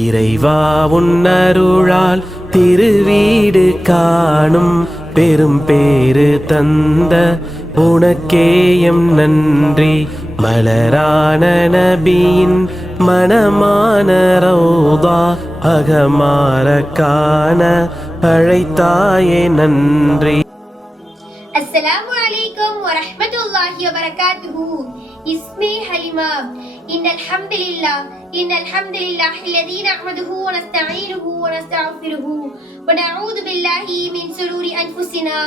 இறைவா உன்னருளால் திருவீடு காணும் பெரும் பேறு தந்த உனக்கேயம் நன்றி. மலரான நபியின் மனமான ரௌதா அகமார காண அழைத்தாயே நன்றி. அஸ்ஸலாமு அலைக்கும் வரஹ்மத்துல்லாஹி வபரகாத்துஹு. இஸ்மி ஹலிமா. இன்னல் ஹம்துலில்லாஹ் அல்லதீ நஹ்மதுஹு வ நஸ்தஈனுஹு வ நஸ்தக்ஃபிருஹு வ நஊது பில்லாஹி மின் ஷுரூரி அன்ஃபுஸினா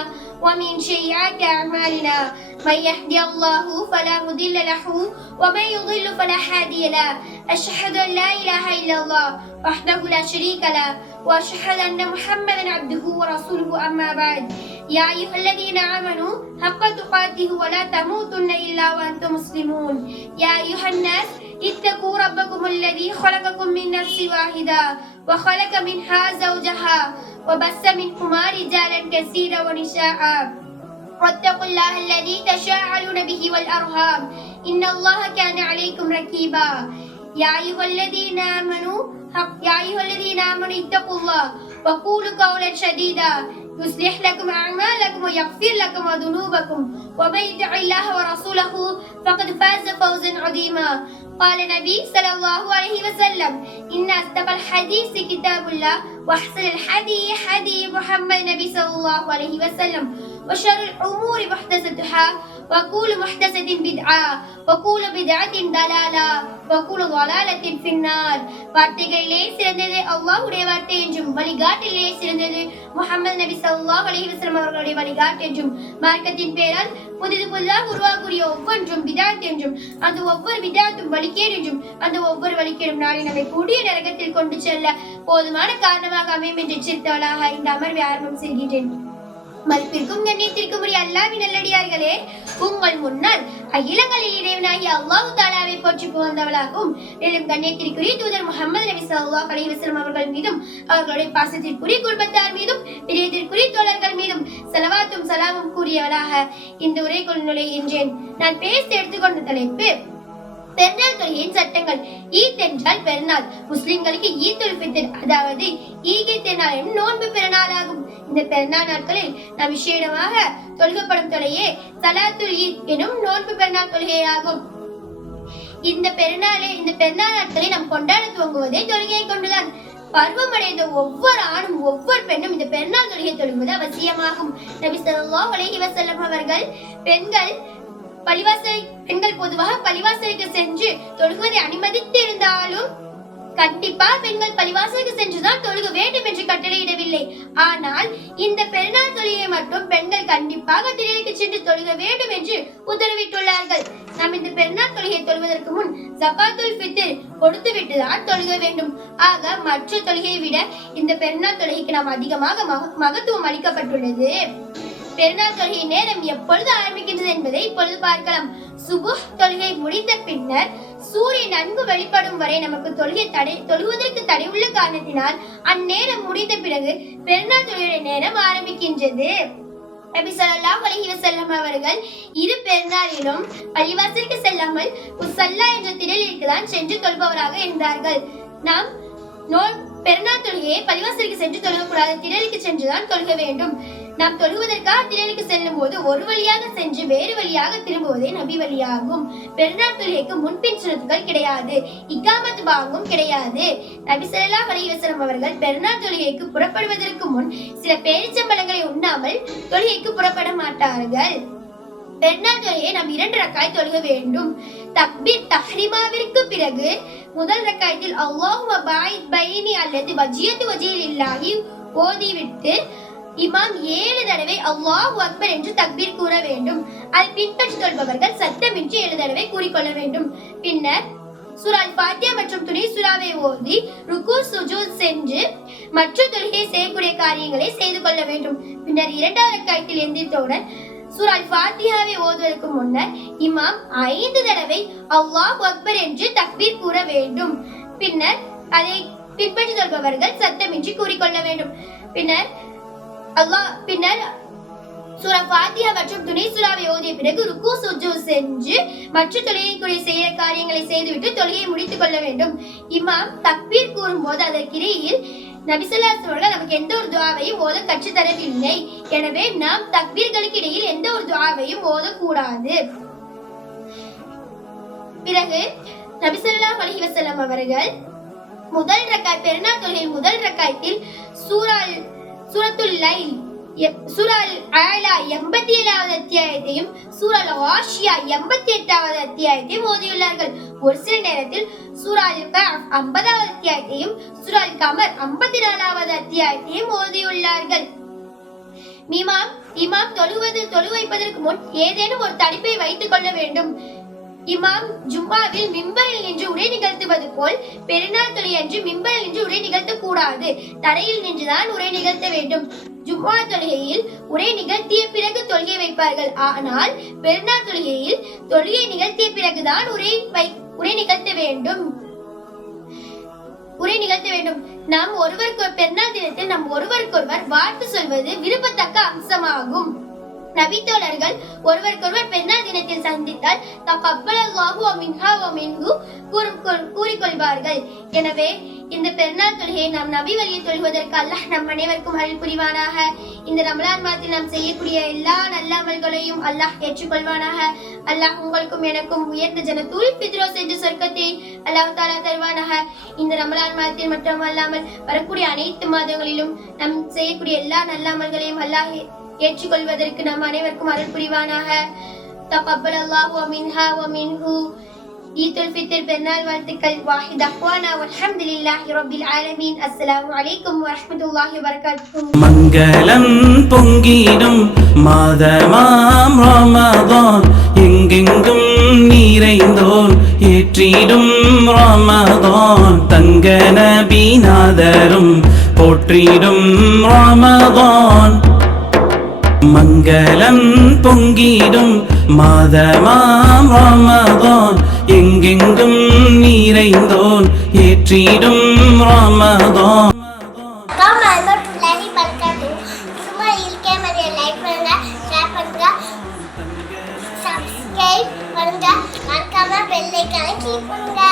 வ மின் ஸய்யிஆத்தி அஅமாலினா. மை யஹ்தியல்லாஹு ஃபலா முதில்ல லஹு வ மை யுதில்லு ஃபலா ஹாதிய லஹு. அஷ்ஹது அன் லா இலாஹா இல்லல்லாஹ் வஹ்தஹு லா ஷரீக லஹு வ அஷ்ஹது அன்ன முஹம்மதன் அப்துஹு வ ரசூலுஹு. அம்மா பஅத். யா அய்யுஹல்லதீன ஆமனூ ஹக்க துகாத்திஹி வ லா தமூதுன்ன இல்லா வ அன்தும் முஸ்லிமூன். யா அய்யுஹன்னாஸ் இத்தகூ ரப்பக்குமுல்லதீ خلقكم من نفس واحدة وخلق منها زوجها وبث منهما رجالا كثيرا ونساء واتقوا الله الذي تساءلون به والأرحام إن الله كان عليكم رقيبا. يا أيها الذين آمنوا اتقوا الله وقولوا قولا سديدا يصلح لكم أعمالكم ويغفر لكم ذنوبكم ومن يطع الله ورسوله فقد فاز فوزا عظيما. قال النبي صلى الله عليه وسلم إن أصدق الحديث كتاب الله وأحسن الحدي حدي محمد النبي صلى الله عليه وسلم وشر الأمور محدثاتها وكل محدثة بدعة وكل بدعة ضلالة وكل ضلالة في النار. வார்த்தைகளிலே சிறந்தது அல்லாஹ்வுடைய வார்த்தை என்றும் வழிகாட்டிலே சிறந்தது முஹம்மது நபி ஸல்லல்லாஹு அலைஹி வஸல்லம் அவர்களுடைய வழிகாட்டு என்றும் மார்க்கத்தின் பெயரால் புதிதாக உருவாகக்கூடிய ஒவ்வொன்றும் பிதாத் என்றும் அந்த ஒவ்வொரு பிதாத்தும் வழிகேடு என்றும் அந்த ஒவ்வொரு வழிகேடும் நாளை நம்மை கூடிய நரகத்தில் கொண்டு செல்ல போதுமான காரணமாக அமையும் என்று எச்சரித்தவளாக இந்த அமர்வை ஆரம்பம் செய்கின்றேன். மதிப்பிற்கும் கண்ணியத்திற்கும் உரிய அல்லாஹ்வின் நல்லடியார்களே, உங்கள் முன்னால் அகிலங்களில் இறைவனாகிய அல்லாஹ் தஆலாவை போற்றி புகழ்ந்தவளாகவும் மேலும் கண்ணியத்திற்குரிய தூதர் முஹம்மது நபி ஸல்லல்லாஹு அலைஹி வஸல்லம் அவர்கள் மீதும் அவர்களுடைய பாசத்திற்குரிய குடும்பத்தார் மீதும் பிரியத்திற்குரிய தோழர்கள் மீதும் ஸலவாத்தும் ஸலாமும் கூறியவளாக இந்த உரைக்குள் நுழைகின்றேன். நான் பேச எடுத்துக்கொண்ட தலைப்பு பெருநாள் தொழுகையின் சட்டங்கள். ஈத் என்றால் பெருநாள். முஸ்லிம்களுக்கு ஈத்துல் ஃபித்ர் அதாவது ஈகை திருநாள் எனும் நோன்பு பெருநாள் ஆகும். இந்த பெருநாள் நாட்களில் நாம் விசேடமாக தொழுகப்படும் தொழுகையே ஸலாத்துல் ஈத் எனும் நோன்பு பெருநாள் தொழுகையாகும். இந்த பெருநாள் நாட்களை நாம் கொண்டாட துவங்குவதே தொழுகையை கொண்டுதான். பருவமடைந்த ஒவ்வொரு ஆணும் ஒவ்வொரு பெண்ணும் இந்த பெருநாள் தொழுகை தொழுவது அவசியமாகும். நபி ஸல்லல்லாஹு அலைஹி வஸல்லம் அவர்கள் பெண்கள் பொதுவாக பள்ளிவாசலுக்கு சென்று தொழுகுவதை அனுமதித்து இருந்தாலும் கண்டிப்பா பெண்கள் பள்ளிவாசலுக்கு சென்றுதான் தொழுக வேண்டும் என்று கட்டளையிடவில்லை. ஆனால் இந்த பெருநாள் தொழுகையை மட்டும் பெண்கள் கண்டிப்பாக திரைக்கு சென்று தொழுக வேண்டும் என்று உத்தரவிட்டுள்ளார்கள். நாம் இந்த பெருநாள் தொழுகையை தொழுவதற்கு முன் ஜகாத்துல் ஃபித்ர் கொடுத்து விட்டுதான் தொழுக வேண்டும். ஆக மற்ற தொழுகையை விட இந்த பெருநாள் தொழுகைக்கு நாம் அதிகமாக மகத்துவம் அளிக்கப்பட்டுள்ளது. பெருநாள் தொழுகை நேரம் எப்பொழுது ஆரம்பிக்கின்றது என்பதை இப்பொழுது பார்க்கலாம். சுபுஹ் தொழுகை முடிந்த பின்னர் சூரியன் நன்கு வெளிப்படும் வரை நமக்கு தொழுவதற்கு தடை உள்ள காரணத்தினால் அந்நேரம் முடிந்த பிறகு பெருநாள் தொழுகை நேரம் ஆரம்பிக்கின்றது. நபி ஸல்லல்லாஹு அலைஹி வஸல்லம் அவர்கள் இரு பெருநாளிலும் பள்ளிவாசலுக்கு செல்லாமல் முஸல்லா என்ற திடலிற்கு தான் சென்று தொழுபவராக இருந்தார்கள். நாம் பெருநாள் தொழுகையை பள்ளிவாசலுக்கு சென்று தொழுகக்கூடாது, திடலுக்கு சென்றுதான் தொழுக வேண்டும். நாம் தொழுவதற்காக திடலுக்கு செல்லும் போது ஒரு வழியாக சென்று வேறு வழியாக திரும்புவதே நபி வழியாகும். பெருநாள் தொழுகைக்கு முன்பின் சுன்னத்துகள் கிடையாது, இகாமத் பாங்கும் கிடையாது. நபி ஸல்லல்லாஹு அலைஹி வஸல்லம் அவர்கள் பெருநாள் தொழுகைக்கு புறப்படுவதற்கு முன் சில பேரிச்சம்பழங்களை உண்ணாமல் தொழுகைக்கு புறப்பட மாட்டார்கள். பெருநாள் தொழுகையை நாம் 2 ரக்காய் தொழுக வேண்டும். தக்பீர் தஹ்ரீமாவிற்கு பிறகு முதல் ரக்காயத்தில் அல்லாஹும்ம பாயித் பைனி அல்லது வஜ்ஹியத்து வஜ்ஹிலில்லாஹி ஓதிவிட்டு இமாம் 7 தடவை அல்லாஹு அக்பர் என்று தக்பீர் கூற வேண்டும். அதை பின்பற்றி தொழுபவர்கள் சத்தமின்றி 7 தடவை கூறிக்கொள்ள வேண்டும். பின்னர் சூரா ஃபாத்திஹா மற்றும் துணை சூராவை ஓதி ருக்கு சுஜூத் சென்று மற்ற தொழுகையை செய்யக்கூடிய காரியங்களை செய்து கொள்ள வேண்டும். பின்னர் 2வது ரக்காயத்தில் எந்திரித்தவுடன் சூரா ஃபாத்திஹாவை ஓதுவதற்கு முன்னர் இமாம் 5 தடவை அல்லாஹு அக்பர் என்று தக்பீர் கூற வேண்டும். பின்னர் அதை பின்பற்றி தொழுபவர்கள் சத்தமின்றி கூறிக்கொள்ள வேண்டும். பின்னர் சூரா ஃபாத்திஹா மற்றும் துணை சூராவை ஓதிய பிறகு ருக்கு சுஜூத் செஞ்சு மற்ற தொழுகைக்குரிய செய்ய காரியங்களை செய்துவிட்டு தொழுகையை முடித்துக் கொள்ள வேண்டும். இமாம் தக்பீர் கூறும்போது அதற்கிடையில் நபி ஸல்லல்லாஹு அலைஹி வஸல்லம் நமக்கு எந்த ஒரு துஆவையும் ஓத கற்றுத் தரவில்லை. எனவே நாம் தக்பீர்களுக்கு இடையில் எந்த ஒரு துஆவையும் ஓதக்கூடாது. பிறகு நபி ஸல்லல்லாஹு அலைஹி வஸல்லம் அவர்கள் முதல் ரக்காத் பெருநாள் தொழுகையில் முதல் ரக்காத்தில் சூரத்துல் லைல் சூரா அல்-அலா 87வது அத்தியாயத்தையும் சூரா அல்-வாஷியா 88வது அத்தியாயத்தையும் ஓதியுள்ளார்கள். ஒரு சில நேரத்தில் சூரா அல்-கஹஃப் 50வது அத்தியாயத்தையும் சூரா அல்-கமர் 54வது அத்தியாயத்தையும் ஓதியுள்ளார்கள். இமாம் தொழு வைப்பதற்கு முன் ஏதேனும் ஒரு தடுப்பை வைத்துக் கொள்ள வேண்டும். இமாம் ஜும்மாவில் மிம்பரில் நின்று உரை நிகழ்த்துவது போல் பெருநாள் தொழுகையன்று மிம்பரில் நின்று உரை நிகழ்த்த கூடாது. தரையில் நின்றுதான் உரை நிகழ்த்த வேண்டும். ஜும்மா தொழுகையில் உரை நிகழ்த்திய பிறகு தொழுகை வைப்பார்கள். ஆனால் பெருநாள் தொழுகையில் தொழுகை நிகழ்த்திய பிறகுதான் உரை நிகழ்த்த வேண்டும். நாம் பெருநாள் தினத்தில் நாம் ஒருவருக்கொருவர் வாழ்த்து சொல்வது விரும்பத்தக்க அம்சமாகும். நபித்தோழர்கள் ஒருவருக்கொருவர் பெருநாள் தினத்தில் சந்தித்தால் தகப்பலல்லாஹு வ மின்ஹா வ மின்ஹு கூறிக்கொள்வார்கள். எனவே இந்த பெருநாள் தொழுகையை நாம் நபி வழியில் தொழுவதற்கு அல்லாஹ் நம் அனைவருக்கும் அருள் புரிவானாக. இந்த ரமலான் மாதத்தில் நாம் செய்யக்கூடிய எல்லா நல்ல அமல்களையும் அல்லாஹ் ஏற்றுக்கொள்வானாக. அல்லாஹ் உங்களுக்கும் எனக்கும் உயர்ந்த ஜன்னத்துல் ஃபிர்தௌஸ் என்ற சொர்க்கத்தை அல்லாஹ் தஆலா தருவானாக. இந்த ரமலான் மாதத்தில் மட்டுமல்லாமல் வரக்கூடிய அனைத்து மாதங்களிலும் நாம் செய்யக்கூடிய எல்லா நல்ல அமல்களையும் அல்லாஹ் ஏற்றுக்கொள்வதற்கு நம் அனைவருக்கும் அருள் புரிவானாக. தகப்பலல்லாஹு வ மின்ஹா வ மின்ஹு. ஈதுல் ஃபித்ர் பெருநாள் வாழ்த்துக்கள். வாஹித் அஹ்வானா வல்ஹம்துலில்லாஹி ரப்பில் ஆலமீன். அஸ்ஸலாமு அலைக்கும் வரஹ்மத்துல்லாஹி வபரகாத்துஹு. மங்களம் பொங்கிடும் மாதமாம் ரமதான் எங்கெங்கும் நிறைந்தோன் ஏற்றிடும் ரமதான் தங்க நபி நாதரும் போற்றிடும் ரமதான். மங்களம் பொங்கிடும் மாதமாம் ரமதான் எங்கெங்கும் நிறைந்தோன் ஏற்றிடும் ரமதான். சப்ஸ்கிரைப் பண்ணுங்க, மறக்காம பெல் ஐகானை கிளிக் பண்ணுங்க.